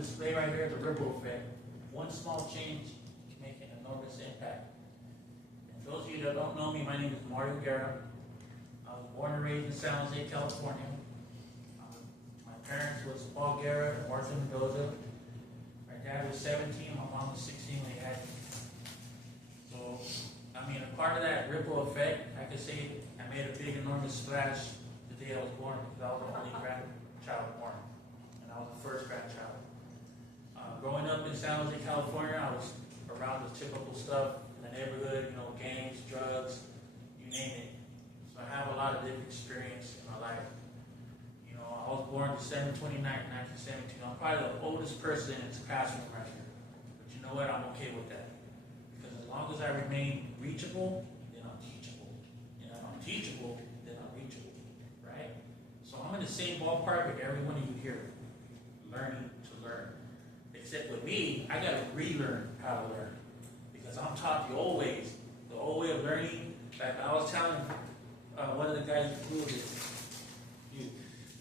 display right here, the ripple effect. One small change can make an enormous impact. And those of you that don't know me, my name is Mario Guerra. I was born and raised in San Jose, California. My parents was Paul Guerra and Martha Mendoza. My dad was 17, my mom was 16 when he had me. So, I mean, a part of that ripple effect, I could say I made a big, enormous splash the day I was born because I was the only grandchild born. And I was the first grandchild. Growing up in San Jose, California, I was around the typical stuff in the neighborhood, you know, gangs, drugs, you name it. So I have a lot of different experience in my life. You know, I was born December 29, 1972. I'm probably the oldest person in this classroom right here. But you know what? I'm okay with that. Because as long as I remain reachable, then I'm teachable. And if I'm teachable, then I'm reachable. Right? So I'm in the same ballpark with every one of you here. Learning to learn. Except with me, I got to relearn how to learn. Because I'm taught the old ways. The old way of learning. Like I was telling one of the guys in school,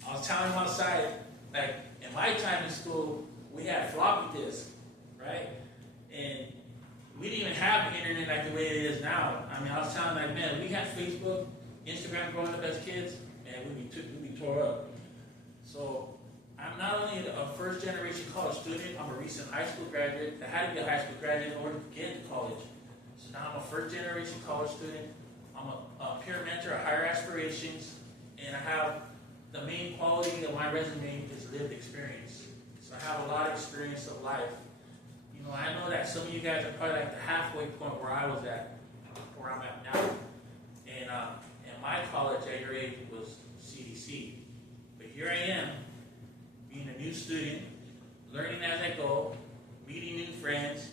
I was telling him outside, like in my time in school, we had floppy disks, right? And we didn't even have the internet like the way it is now. I mean, I was telling like, man, we had Facebook, Instagram growing up as kids, and we'd be tore up. So I'm not only a first generation college student, I'm a recent high school graduate. I had to be a high school graduate in order to get into college. So now I'm a first generation college student. I'm a peer mentor, of higher aspirations, and I have the main quality of my resume is lived experience. So I have a lot of experience of life. You know, I know that some of you guys are probably like the halfway point where I was at, where I'm at now. And my college at your age was CDC. But here I am, being a new student, learning as I go, meeting new friends,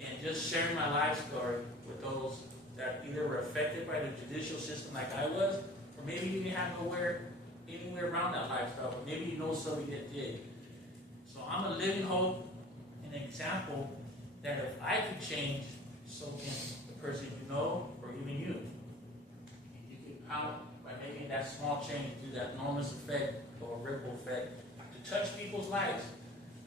and just sharing my life story with those that either were affected by the judicial system like I was, or maybe you didn't have anywhere around that lifestyle, but maybe you know somebody that did. So I'm a living hope, an example that if I could change, so can the person you know, or even you. You can count by making that small change, do that enormous effect or ripple effect to touch people's lives.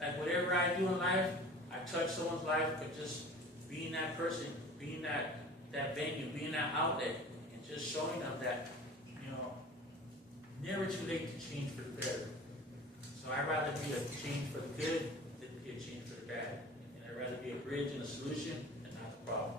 Like whatever I do in life, I touch someone's life, but just being that person, being that venue, being that outlet, and just showing them that, you know, never too late to change for the better. So I'd rather be a change for the good than be a change for the bad. And I'd rather be a bridge and a solution and not the problem.